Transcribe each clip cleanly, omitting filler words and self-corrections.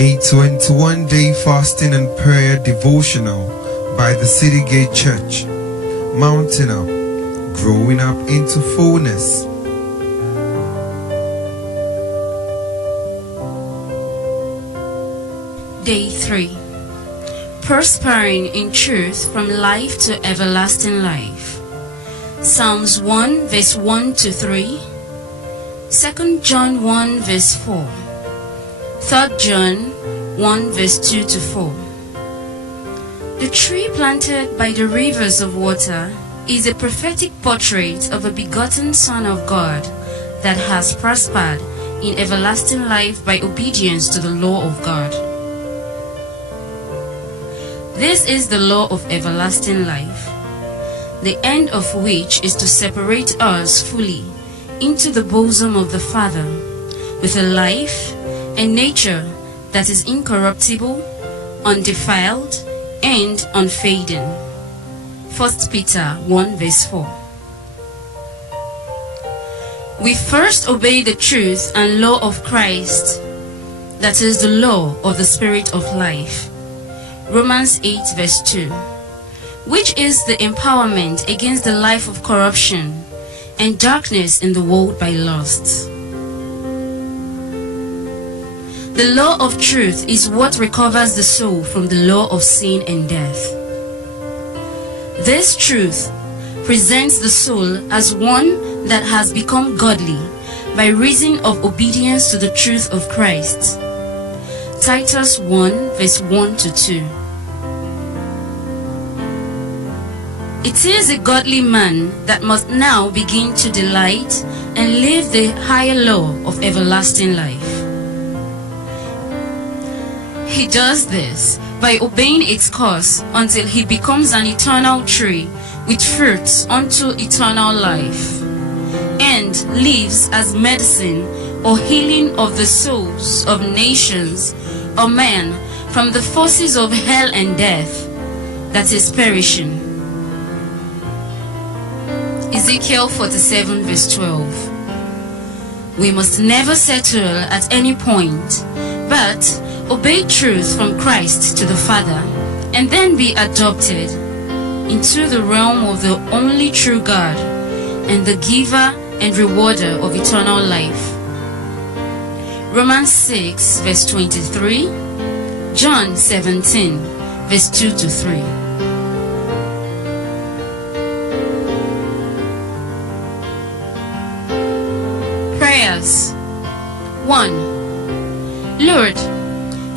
A 21-day fasting and prayer devotional by the City Gate Church. Mounting up, growing up into fullness. Day 3. Prospering in truth from life to everlasting life. Psalms 1 verse 1 to 3. 2 John 1 verse 4. 3 John 1 verse 2 to 4. The tree planted by the rivers of water is a prophetic portrait of a begotten Son of God that has prospered in everlasting life by obedience to the law of God. This is the law of everlasting life, the end of which is to separate us fully into the bosom of the Father, with a life and nature that is incorruptible, undefiled, and unfading. 1 Peter 1 verse 4. We first obey the truth and law of Christ, that is the law of the Spirit of life. Romans 8 verse 2, which is the empowerment against the life of corruption and darkness in the world by lust. The law of truth is what recovers the soul from the law of sin and death. This truth presents the soul as one that has become godly by reason of obedience to the truth of Christ. Titus 1 verse 1 to 2. It is a godly man that must now begin to delight and live the higher law of everlasting life. He does this by obeying its course until he becomes an eternal tree with fruits unto eternal life, and lives as medicine or healing of the souls of nations or men from the forces of hell and death that is perishing. Ezekiel 47 verse 12. We must never settle at any point, but obey truth from Christ to the Father, and then be adopted into the realm of the only true God and the giver and rewarder of eternal life. Romans 6 verse 23, John 17 verse 2 to 3. Prayers. 1. Lord,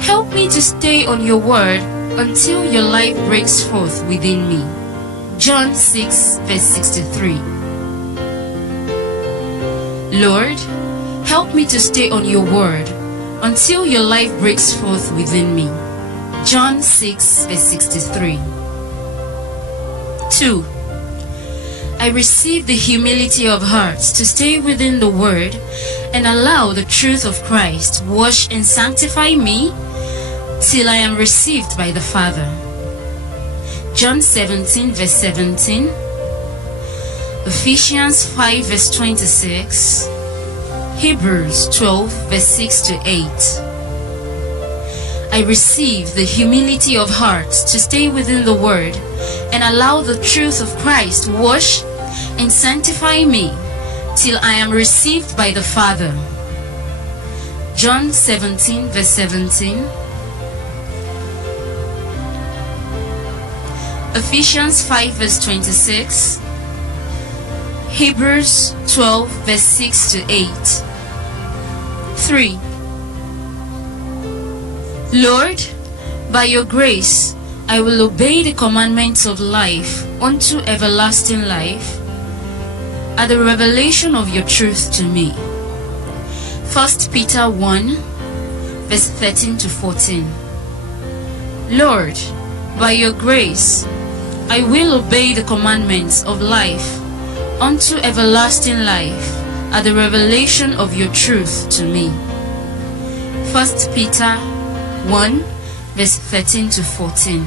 help me to stay on your word until your life breaks forth within me. John 6 verse 63. Lord, help me to stay on your word until your life breaks forth within me. John 6 verse 63. 2. I receive the humility of heart to stay within the word and allow the truth of Christ wash and sanctify me till I am received by the Father. John 17 verse 17, Ephesians 5 verse 26, Hebrews 12 verse 6 to 8. I receive the humility of heart to stay within the word and allow the truth of Christ wash and sanctify me till I am received by the Father. John 17 verse 17, Ephesians 5 verse 26, Hebrews 12 verse 6 to 8. 3. Lord, by your grace, I will obey the commandments of life unto everlasting life at the revelation of your truth to me. 1 Peter 1 verse 13 to 14. Lord, by your grace, I will obey the commandments of life unto everlasting life at the revelation of your truth to me. 1 Peter 1 verse 13 to 14.